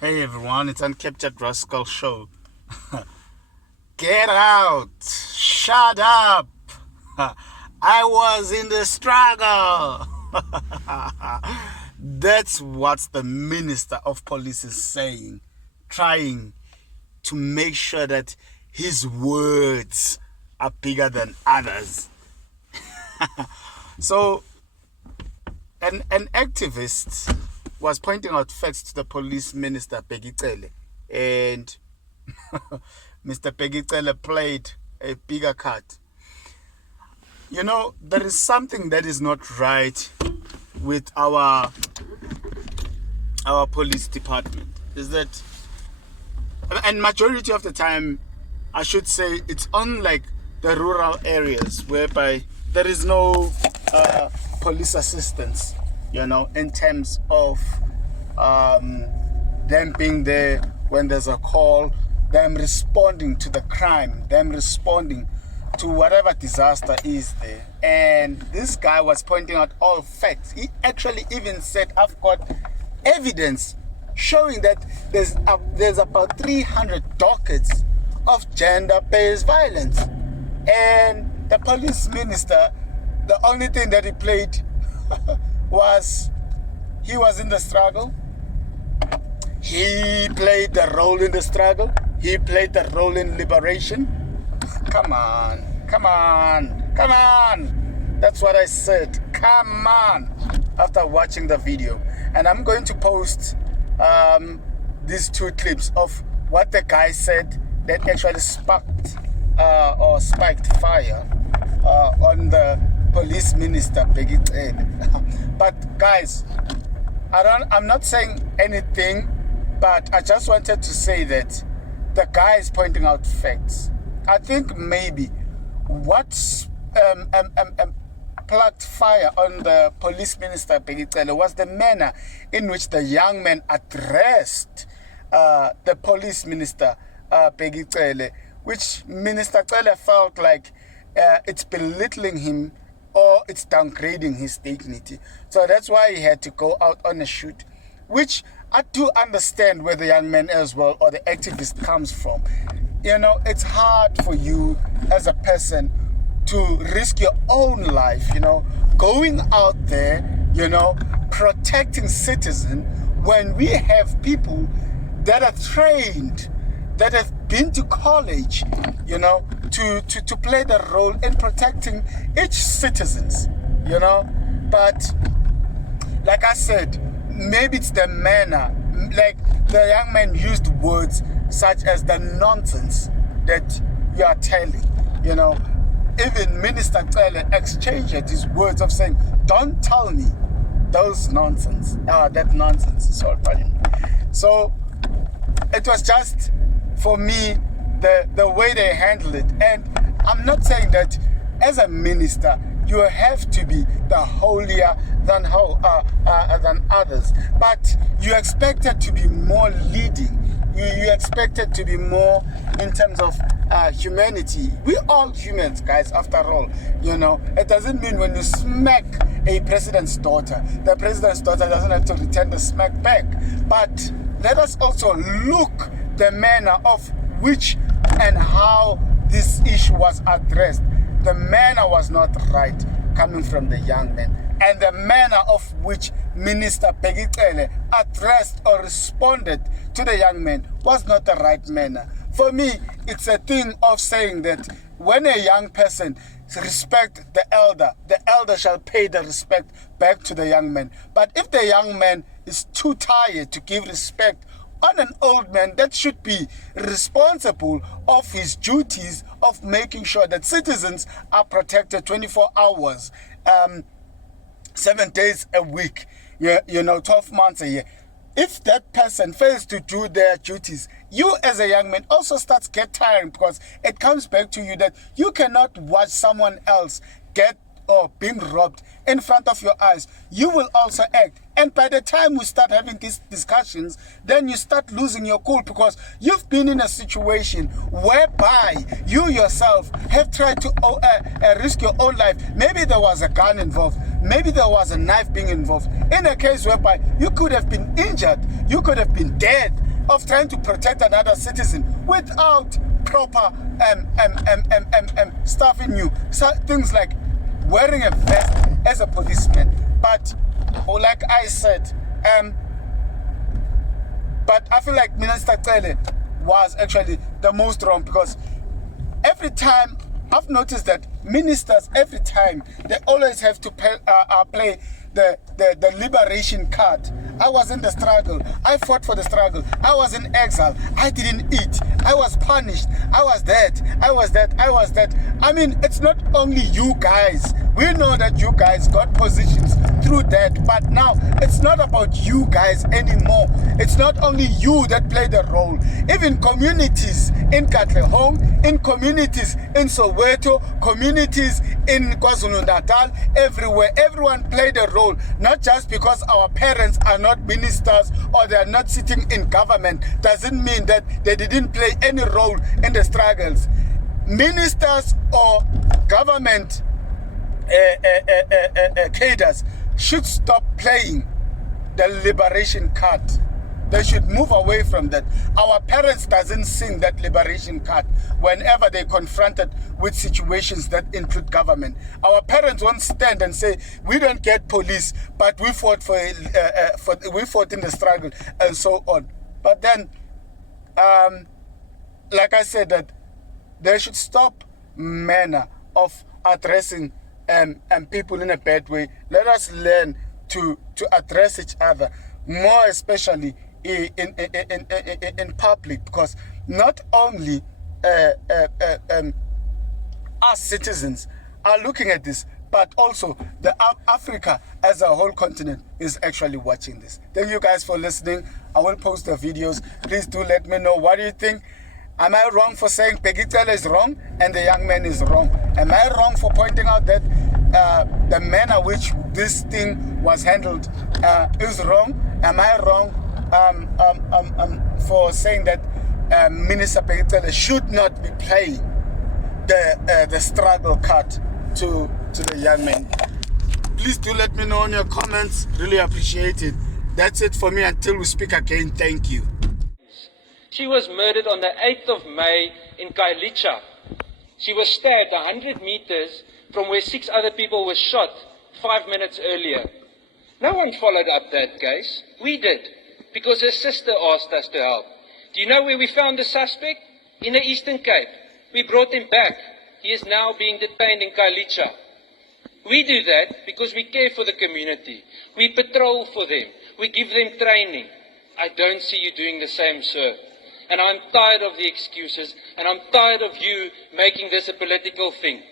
Hey everyone, it's Uncaptured Rascal show. Get out! Shut up! I was in the struggle! That's what the Minister of Police is saying, trying to make sure that his words are bigger than others. So, an activist was pointing out facts to the police minister, Bheki Cele, and Mr. Bheki Cele played a bigger card. You know, there is something that is not right with our police department. Is that, and majority of the time, I should say, it's unlike the rural areas whereby there is no police assistance, you know, in terms of them being there when there's a call, them responding to the crime, them responding to whatever disaster is there. And this guy was pointing out all facts. He actually even said, I've got evidence showing that there's about 300 dockets of gender-based violence. And the police minister, the only thing that he played was he was in the struggle. He played the role in the struggle. He played the role in liberation. Come on, come on, come on. That's what I said. Come on. After watching the video. And I'm going to post these two clips of what the guy said that actually sparked or spiked fire on the police minister, Bheki Cele. But guys, I'm not saying anything, but I just wanted to say that the guy is pointing out facts. I think maybe what plugged fire on the police minister, Bheki Cele, was the manner in which the young man addressed the police minister, Bheki Cele, which Minister Cele felt like it's belittling him or it's downgrading his dignity. So that's why he had to go out on a shoot, which I do understand where the young man as well, or the activist, comes from. You know, it's hard for you as a person to risk your own life, you know, going out there, you know, protecting citizens when we have people that are trained, that have been to college, you know, to play the role in protecting each citizens, you know. But like I said, maybe it's the manner, like the young man used words such as the nonsense that you are telling, you know. Even Minister Cele exchanged his words of saying, don't tell me those nonsense, that nonsense, sorry, pardon. So it was just, for me, the way they handled it. And I'm not saying that as a minister you have to be the holier than others, but you expected to be more leading. You expected to be more in terms of humanity. We're all humans, guys, after all. You know, it doesn't mean when you smack a president's daughter, the president's daughter doesn't have to return the smack back. But let us also look the manner of which and how this issue was addressed. The manner was not right coming from the young man, and the manner of which Minister Bheki Cele addressed or responded to the young man was not the right manner. For me, it's a thing of saying that when a young person respect the elder shall pay the respect back to the young man. But if the young man is too tired to give respect on an old man that should be responsible of his duties of making sure that citizens are protected 24 hours, 7 days a week, you know, 12 months a year. If that person fails to do their duties, you as a young man also starts get tiring, because it comes back to you that you cannot watch someone else get or being robbed in front of your eyes. You will also act. And by the time we start having these discussions, then you start losing your cool, because you've been in a situation whereby you yourself have tried to risk your own life. Maybe there was a gun involved. Maybe there was a knife being involved. In a case whereby you could have been injured, you could have been dead. of trying to protect another citizen without proper stuff in you. So things like wearing a vest as a policeman. But like I said, but I feel like Minister Cele was actually the most wrong, because every time I've noticed that ministers, every time they always have to play the liberation card. I was in the struggle. I fought for the struggle. I was in exile. I didn't eat. I was punished. I was that. I was that. I was that. I mean, it's not only you guys. We know that you guys got positions through that. But now, it's not about you guys anymore. It's not only you that played a role. Even communities in Katlehong, in communities in Soweto, communities in KwaZulu-Natal, everywhere. Everyone played a role. Not just because our parents are not ministers or they are not sitting in government doesn't mean that they didn't play any role in the struggles. Ministers or government cadres should stop playing the liberation card. They should move away from that. Our parents doesn't sing that liberation card whenever they're confronted with situations that include government. Our parents won't stand and say, we don't get police, but we fought we fought in the struggle and so on. But then, like I said, that they should stop manner of addressing people in a bad way. Let us learn to address each other, more especially in public, because not only us citizens are looking at this, but also the Africa as a whole continent is actually watching this. Thank you guys for listening. I will post the videos. Please do let me know, what do you think? Am I wrong for saying Bheki Cele is wrong and the young man is wrong? Am I wrong for pointing out that the manner which this thing was handled is wrong? Am I wrong for saying that Minister Bheki Cele should not be playing the struggle card to the young man? Please do let me know in your comments. Really appreciate it. That's it for me. Until we speak again, thank you. She was murdered on the 8th of May in Kailicha. She was stabbed 100 meters from where 6 other people were shot 5 minutes earlier. No one followed up that case. We did, because her sister asked us to help. Do you know where we found the suspect? In the Eastern Cape. We brought him back. He is now being detained in Kailicha. We do that because we care for the community. We patrol for them. We give them training. I don't see you doing the same, sir. And I'm tired of the excuses, and I'm tired of you making this a political thing.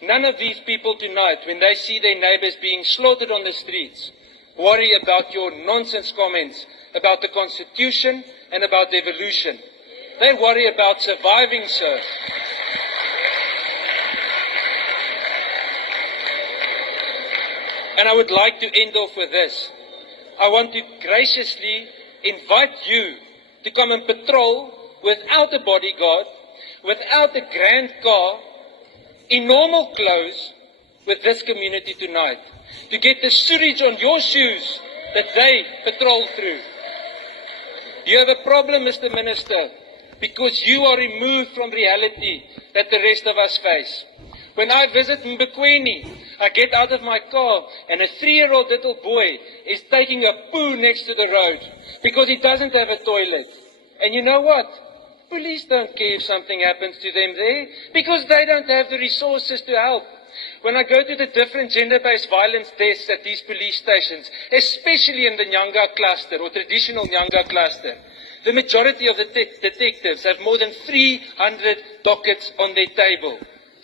None of these people tonight, when they see their neighbors being slaughtered on the streets, worry about your nonsense comments about the Constitution and about evolution. They worry about surviving, sir. And I would like to end off with this. I want to graciously invite you to come and patrol without a bodyguard, without a grand car, in normal clothes with this community tonight, to get the sewage on your shoes that they patrol through. You have a problem, Mr. Minister, because you are removed from reality that the rest of us face. When I visit Mbekweni, I get out of my car and a 3-year-old little boy is taking a poo next to the road because he doesn't have a toilet. And you know what? Police don't care if something happens to them there because they don't have the resources to help. When I go to the different gender-based violence desks at these police stations, especially in the Nyanga cluster or traditional Nyanga cluster, the majority of the detectives have more than 300 dockets on their table.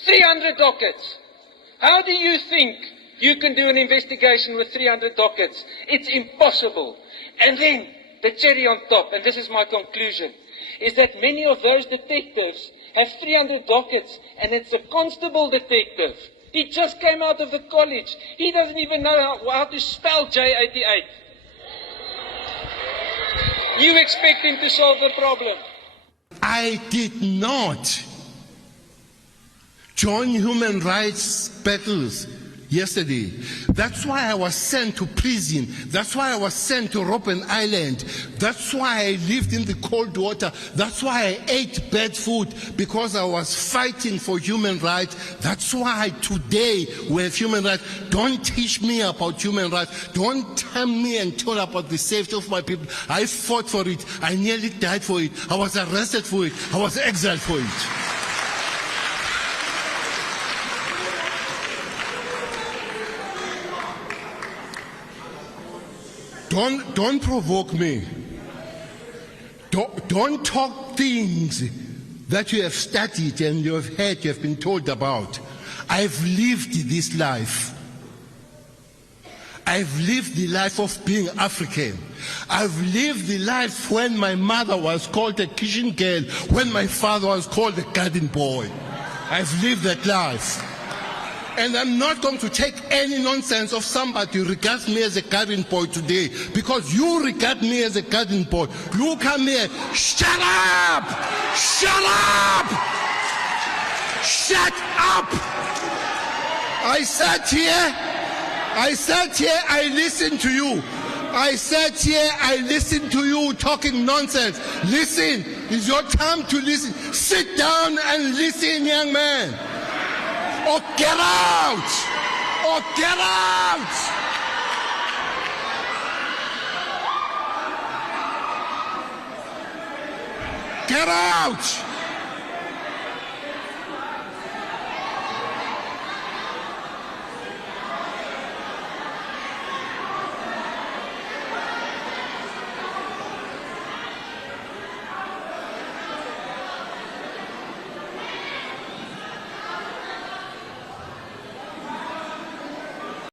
300 dockets! How do you think you can do an investigation with 300 dockets? It's impossible. And then, the cherry on top, and this is my conclusion, is that many of those detectives have 300 dockets, and it's a constable detective. He just came out of the college. He doesn't even know how to spell J88. You expect him to solve the problem. I did not join human rights battles yesterday. That's why I was sent to prison. That's why I was sent to Robben Island. That's why I lived in the cold water. That's why I ate bad food, because I was fighting for human rights. That's why today we have human rights. Don't teach me about human rights. Don't tell me and tell about the safety of my people. I fought for it. I nearly died for it. I was arrested for it. I was exiled for it. Don't provoke me. Don't talk things that you have studied and you have heard, you have been told about. I've lived this life. I've lived the life of being African. I've lived the life when my mother was called a kitchen girl, when my father was called a garden boy. I've lived that life. And I'm not going to take any nonsense of somebody who regards me as a garden boy today, because you regard me as a garden boy. You come here, shut up! Shut up! Shut up! I sat here, I listened to you. I sat here, I listened to you talking nonsense. Listen, it's your time to listen. Sit down and listen, young man. Or get out! Or get out! Get out!